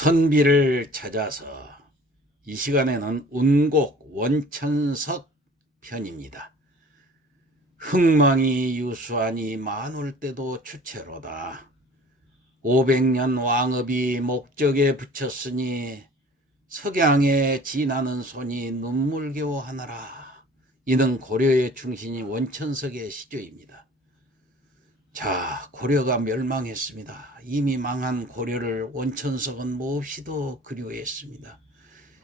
선비를 찾아서 이 시간에는 운곡 원천석 편입니다. 흥망이 유수하니 마눌 때도 추체로다. 500년 왕업이 목적에 붙였으니 석양에 지나는 손이 눈물겨워하느라. 이는 고려의 충신이 원천석의 시조입니다. 자, 고려가 멸망했습니다. 이미 망한 고려를 원천석은 몹시도 그리워했습니다.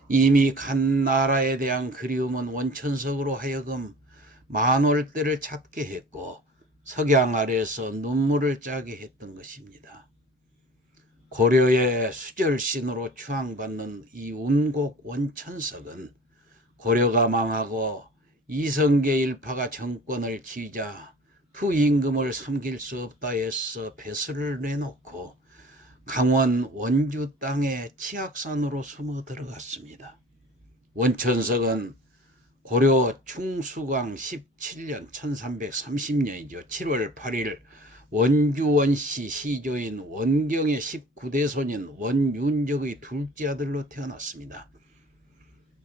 이미 간 나라에 대한 그리움은 원천석으로 하여금 만월대를 찾게 했고 석양 아래에서 눈물을 짜게 했던 것입니다. 고려의 수절신으로 추앙받는 이 운곡 원천석은 고려가 망하고 이성계 일파가 정권을 쥐자 투임금을 섬길 수 없다 해서 배설을 내놓고 강원 원주 땅의 치악산으로 숨어 들어갔습니다. 원천석은 고려 충수광 17년 1330년이죠. 7월 8일 원주 원씨 시조인 원경의 19대손인 원윤적의 둘째 아들로 태어났습니다.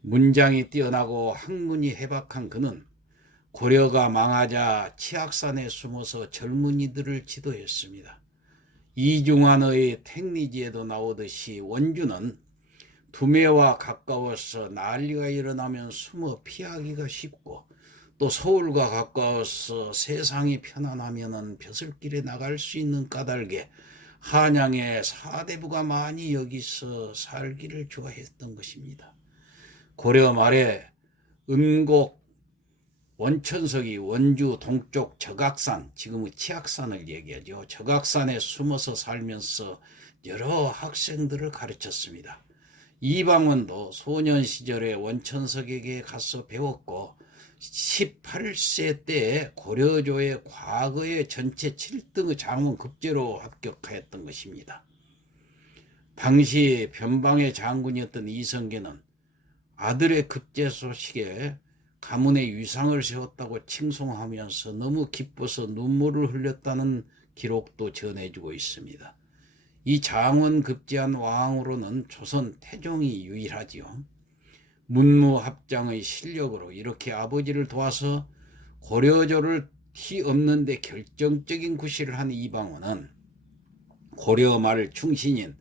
문장이 뛰어나고 학문이 해박한 그는 고려가 망하자 치악산에 숨어서 젊은이들을 지도했습니다. 이중환의 택리지에도 나오듯이 원주는 두매와 가까워서 난리가 일어나면 숨어 피하기가 쉽고 또 서울과 가까워서 세상이 편안하면 벼슬길에 나갈 수 있는 까닭에 한양의 사대부가 많이 여기서 살기를 좋아했던 것입니다. 고려 말에 은곡 원천석이 원주 동쪽 저각산, 지금의 치악산을 얘기하죠. 저각산에 숨어서 살면서 여러 학생들을 가르쳤습니다. 이방원도 소년 시절에 원천석에게 가서 배웠고 18세 때에 고려조의 과거의 전체 7등의 장원 급제로 합격하였던 것입니다. 당시 변방의 장군이었던 이성계는 아들의 급제 소식에 가문의 위상을 세웠다고 칭송하면서 너무 기뻐서 눈물을 흘렸다는 기록도 전해주고 있습니다. 이 장원급제한 왕으로는 조선 태종이 유일하지요. 문무합장의 실력으로 이렇게 아버지를 도와서 고려조를 뒤엎는 데 결정적인 구실을 한 이방원은 고려 말 충신인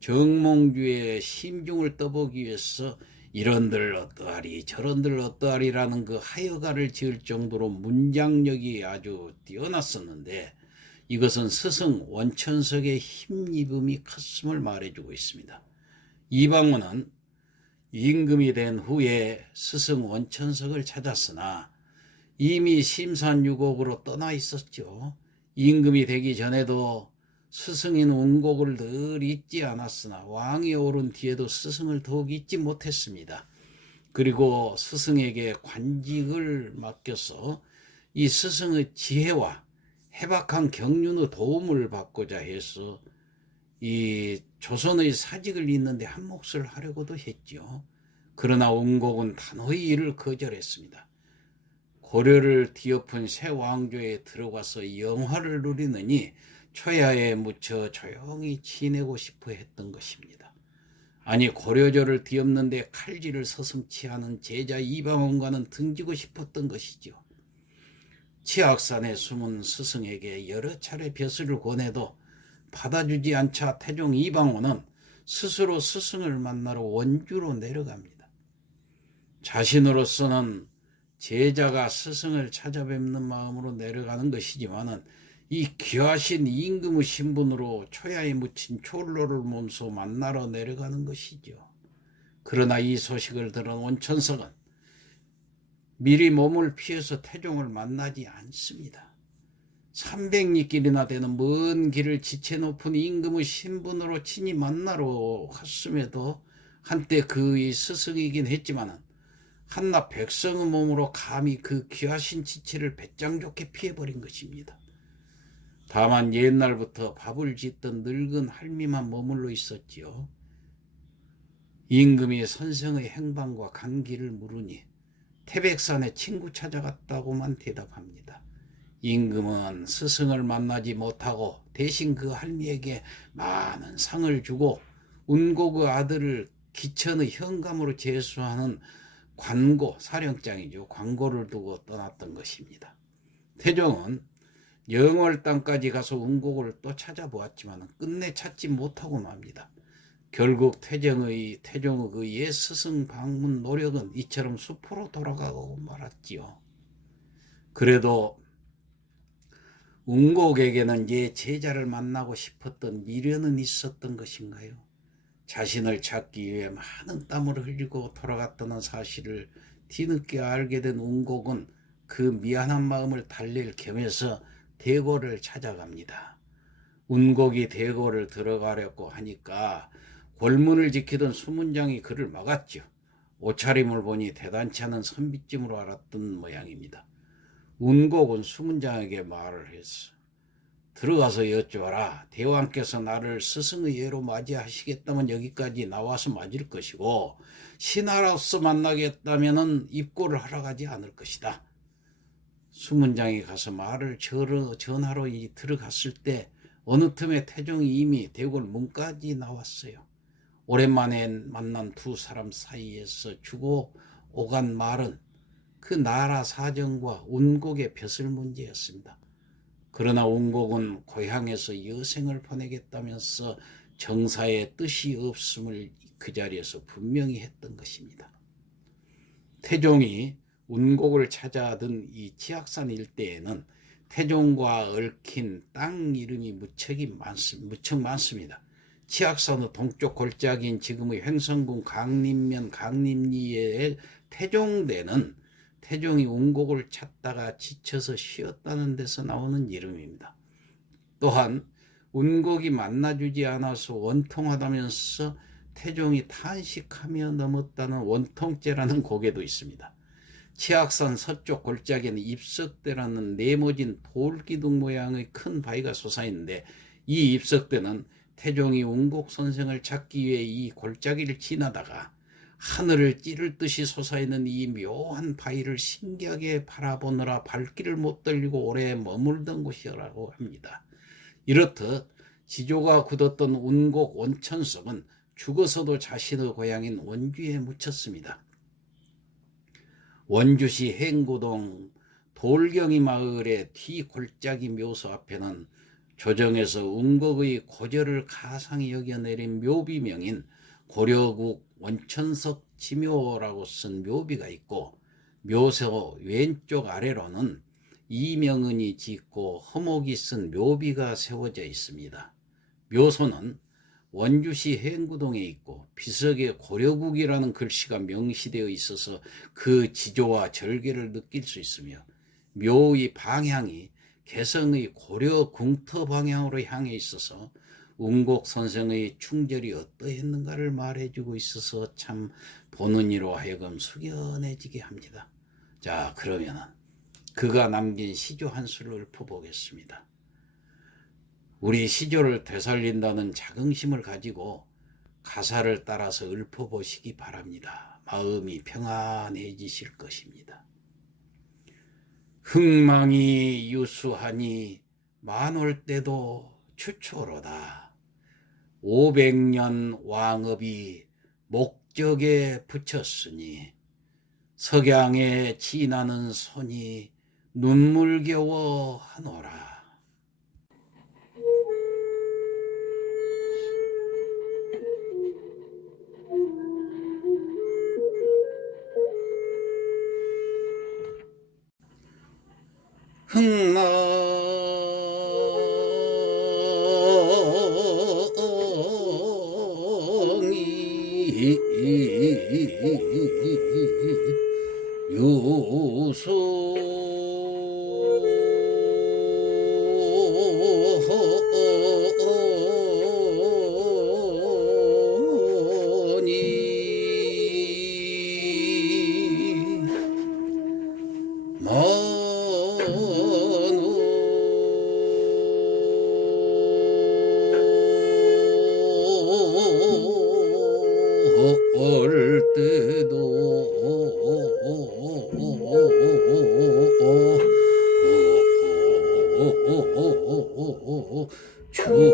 정몽주의 심중을 떠보기 위해서 이런들 어떠하리 저런들 어떠하리라는 그 하여가를 지을 정도로 문장력이 아주 뛰어났었는데 이것은 스승 원천석의 힘입음이 컸음을 말해주고 있습니다. 이방원은 임금이 된 후에 스승 원천석을 찾았으나 이미 심산유곡으로 떠나 있었죠. 임금이 되기 전에도 스승인 운곡을 늘 잊지 않았으나 왕이 오른 뒤에도 스승을 더욱 잊지 못했습니다. 그리고 스승에게 관직을 맡겨서 이 스승의 지혜와 해박한 경륜의 도움을 받고자 해서 이 조선의 사직을 잇는데 한 몫을 하려고도 했죠. 그러나 운곡은 단호히 이를 거절했습니다. 고려를 뒤엎은 새 왕조에 들어가서 영화를 누리느니 초야에 묻혀 조용히 지내고 싶어 했던 것입니다. 아니 고려조를 뒤엎는데 칼질을 서슴치 않은 제자 이방원과는 등지고 싶었던 것이죠. 치악산에 숨은 스승에게 여러 차례 벼슬을 권해도 받아주지 않자 태종 이방원은 스스로 스승을 만나러 원주로 내려갑니다. 자신으로서는 제자가 스승을 찾아뵙는 마음으로 내려가는 것이지만은 이 귀하신 임금의 신분으로 초야에 묻힌 촐로를 몸소 만나러 내려가는 것이죠. 그러나 이 소식을 들은 원천석은 미리 몸을 피해서 태종을 만나지 않습니다. 300리길이나 되는 먼 길을 지체 높은 임금의 신분으로 친히 만나러 갔음에도 한때 그의 스승이긴 했지만 한낱 백성의 몸으로 감히 그 귀하신 지체를 배짱 좋게 피해버린 것입니다. 다만 옛날부터 밥을 짓던 늙은 할미만 머물러 있었지요. 임금이 선생의 행방과 간기를 물으니 태백산에 친구 찾아갔다고만 대답합니다. 임금은 스승을 만나지 못하고 대신 그 할미에게 많은 상을 주고 운곡의 아들을 기천의 현감으로 제수하는 관고, 사령장이죠. 관고를 두고 떠났던 것입니다. 태종은 영월 땅까지 가서 운곡을 또 찾아보았지만 끝내 찾지 못하고 맙니다. 결국 태종의 옛 스승 방문 노력은 이처럼 수포로 돌아가고 말았지요. 그래도 운곡에게는 옛 제자를 만나고 싶었던 미련은 있었던 것인가요? 자신을 찾기 위해 많은 땀을 흘리고 돌아갔다는 사실을 뒤늦게 알게 된 운곡은 그 미안한 마음을 달랠 겸해서 대궐을 찾아갑니다. 운곡이 대궐을 들어가려고 하니까 골문을 지키던 수문장이 그를 막았죠. 옷차림을 보니 대단치 않은 선비쯤으로 알았던 모양입니다. 운곡은 수문장에게 말을 했어. 들어가서 여쭈어라. 대왕께서 나를 스승의 예로 맞이하시겠다면 여기까지 나와서 맞을 것이고 신하로서 만나겠다면 입고를 하러 가지 않을 것이다. 수문장이 가서 말을 전하러 들어갔을 때 어느 틈에 태종이 이미 대궐 문까지 나왔어요. 오랜만에 만난 두 사람 사이에서 주고 오간 말은 그 나라 사정과 운곡의 벼슬 문제였습니다. 그러나 운곡은 고향에서 여생을 보내겠다면서 정사의 뜻이 없음을 그 자리에서 분명히 했던 것입니다. 태종이 운곡을 찾아든 이 치악산 일대에는 태종과 얽힌 땅 이름이 무척 많습니다. 치악산의 동쪽 골짜기인 지금의 횡성군 강림면 강림리의 태종대는 태종이 운곡을 찾다가 지쳐서 쉬었다는 데서 나오는 이름입니다. 또한 운곡이 만나주지 않아서 원통하다면서 태종이 탄식하며 넘었다는 원통죄라는 고개도 있습니다. 치악산 서쪽 골짜기에는 입석대라는 네모진 돌기둥 모양의 큰 바위가 솟아있는데 이 입석대는 태종이 운곡 선생을 찾기 위해 이 골짜기를 지나다가 하늘을 찌를 듯이 솟아있는 이 묘한 바위를 신기하게 바라보느라 발길을 못 들리고 오래 머물던 곳이라고 합니다. 이렇듯 지조가 굳었던 운곡 원천석은 죽어서도 자신의 고향인 원주에 묻혔습니다. 원주시 행구동 돌경이 마을의 뒤 골짜기 묘소 앞에는 조정에서 운곡의 고절을 가상히 여겨내린 묘비명인 고려국 원천석 지묘라고 쓴 묘비가 있고 묘소 왼쪽 아래로는 이명은이 짓고 허목이 쓴 묘비가 세워져 있습니다. 묘소는 원주시 행구동에 있고 비석에 고려국이라는 글씨가 명시되어 있어서 그 지조와 절개를 느낄 수 있으며 묘의 방향이 개성의 고려 궁터 방향으로 향해 있어서 운곡 선생의 충절이 어떠했는가를 말해주고 있어서 참 보는 이로 하여금 숙연해지게 합니다. 자, 그러면 그가 남긴 시조 한 수를 읊어보겠습니다. 우리 시조를 되살린다는 자긍심을 가지고 가사를 따라서 읊어보시기 바랍니다. 마음이 평안해지실 것입니다. 흥망이 유수하니 만올 때도 추초로다. 500년 왕업이 목적에 붙였으니 석양에 지나는 손이 눈물겨워 하노라. 흥망이 올 때도 주초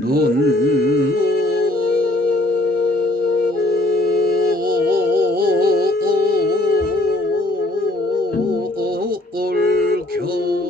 눈물 겨울